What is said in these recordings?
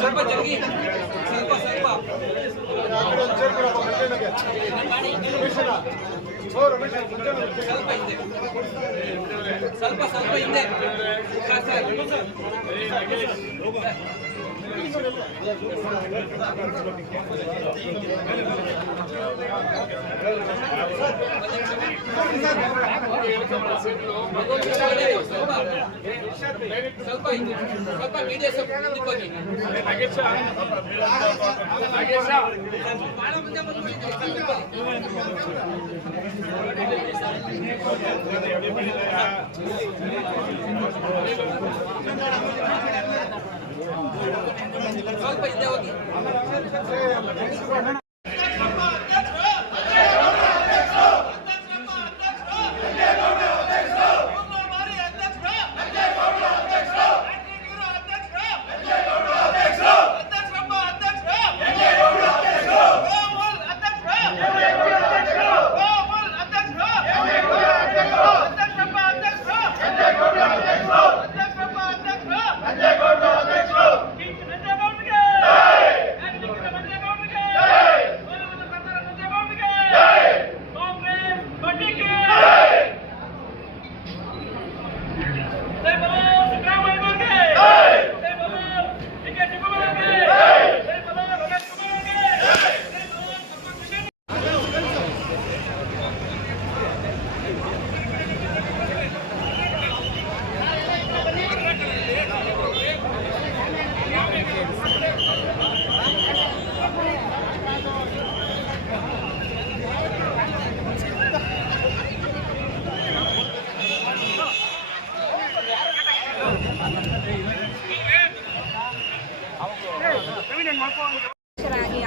ಸ್ವಲ್ಪ ಜರುಗಿ ಸ್ವಲ್ಪ ಸ್ವಲ್ಪ ಸ್ವಲ್ಪ ಸ್ವಲ್ಪ ಹಿಂದೆ ಸರ್. ಸ್ವಲ್ಪ ಸ್ವಲ್ಪ ಮೀಡಿಯಾ ಸ್ವಲ್ಪ ಇದೆ ಹೋಗಿ ನಾಗೇಶ ನಾಗೇಶ ಬಹಳ ಮುಂದೆ ಬಂದ್ಬಿಟ್ಟಿದ್ದೀರಿ ಸ್ವಲ್ಪ ಸ್ವಲ್ಪ ಹಿಂದೆ ಹೋಗಿ ಆಗಿ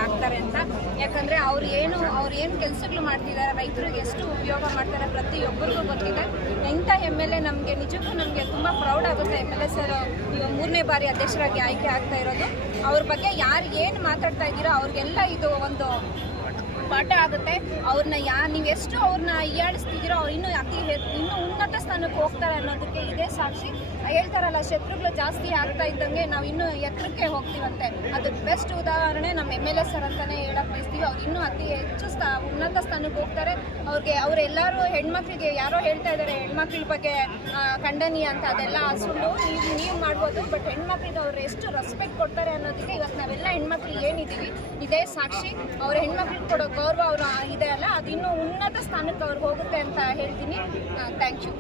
ಆಗ್ತಾರೆ ಅಂತ. ಯಾಕಂದ್ರೆ ಅವ್ರು ಏನು ಅವ್ರು ಏನು ಕೆಲಸಗಳು ಮಾಡ್ತಿದ್ದಾರೆ, ರೈತರಿಗೆ ಎಷ್ಟು ಉಪಯೋಗ ಮಾಡ್ತಾರೆ ಪ್ರತಿಯೊಬ್ಬರಿಗೂ ಗೊತ್ತಿದೆ. ಎಂಥ ಎಂ ಎಲ್ ಎ ನಮಗೆ ನಿಜಕ್ಕೂ ನಮಗೆ ತುಂಬ ಪ್ರೌಡ್ ಆಗುತ್ತೆ. ಎಂ ಎಲ್ ಎ ಸರ್ ಮೂರನೇ ಬಾರಿ ಅಧ್ಯಕ್ಷರಾಗಿ ಆಯ್ಕೆ ಆಗ್ತಾ ಇರೋದು. ಅವ್ರ ಬಗ್ಗೆ ಯಾರು ಏನು ಮಾತಾಡ್ತಾ ಇದ್ದೀರೋ ಅವ್ರಿಗೆಲ್ಲ ಇದು ಒಂದು ಪಾಠ ಆಗುತ್ತೆ. ಅವ್ರನ್ನ ಯಾ, ನೀವು ಎಷ್ಟು ಅವ್ರನ್ನ ಹೀಯಾಳಿಸ್ತಿದ್ದೀರೋ ಅವ್ರು ಇನ್ನೂ ಅತಿ ಇನ್ನು ಉನ್ನತ ಸ್ಥಾನಕ್ಕೆ ಹೋಗ್ತಾರೆ ಅನ್ನೋದಕ್ಕೆ ಇದೇ ಸಾಕ್ಷಿ. ಹೇಳ್ತಾರಲ್ಲ, ಶತ್ರುಗಳು ಜಾಸ್ತಿ ಆಗ್ತಾ ಇದ್ದಂಗೆ ನಾವು ಇನ್ನೂ ಎತ್ತರಕ್ಕೆ ಹೋಗ್ತೀವಂತೆ. ಅದು ಬೆಸ್ಟ್ ಉದಾಹರಣೆ ನಮ್ಮ ಎಂ ಎಲ್ ಎ ಸರ್ ಅಂತಾನೆ ಹೇಳಕ್ ಬಯಸ್ತೀವಿ. ಅವ್ರು ಇನ್ನೂ ಅತಿ ಹೆಚ್ಚು ಸ್ಥಾ ಉನ್ನತ ಸ್ಥಾನಕ್ಕೆ ಹೋಗ್ತಾರೆ. ಅವ್ರಿಗೆ, ಅವರೆಲ್ಲರೂ ಹೆಣ್ಮಕ್ಳಿಗೆ ಯಾರೋ ಹೇಳ್ತಾ ಇದ್ದಾರೆ ಹೆಣ್ಮಕ್ಳ ಬಗ್ಗೆ ಖಂಡನೀಯ ಅಂತ ಅದೆಲ್ಲ ಸುಳ್ಳು ನೀವು ನೀವು ಮಾಡ್ಬೋದು, ಬಟ್ ಹೆಣ್ಮಕ್ಳಿಗೆ ಅವ್ರು ಎಷ್ಟು ರೆಸ್ಪೆಕ್ಟ್ ಕೊಡ್ತಾರೆ ಅನ್ನೋದಕ್ಕೆ ಇವತ್ತು ನಾವೆಲ್ಲ ಹೆಣ್ಮಕ್ಳು ಏನಿದ್ದೀವಿ, ಇದೇ ಸಾಕ್ಷಿ. ಅವ್ರ ಹೆಣ್ಮಕ್ಳಿಗೆ ಕೊಡೋ ಗೌರವ ಅವರು ಇದೆ ಅಲ್ಲ ಅದು ಇನ್ನೂ ಉನ್ನತ ಸ್ಥಾನಕ್ಕೆ ಅವ್ರಿಗೆ ಹೋಗುತ್ತೆ ಅಂತ ಹೇಳ್ತೀನಿ. Thank you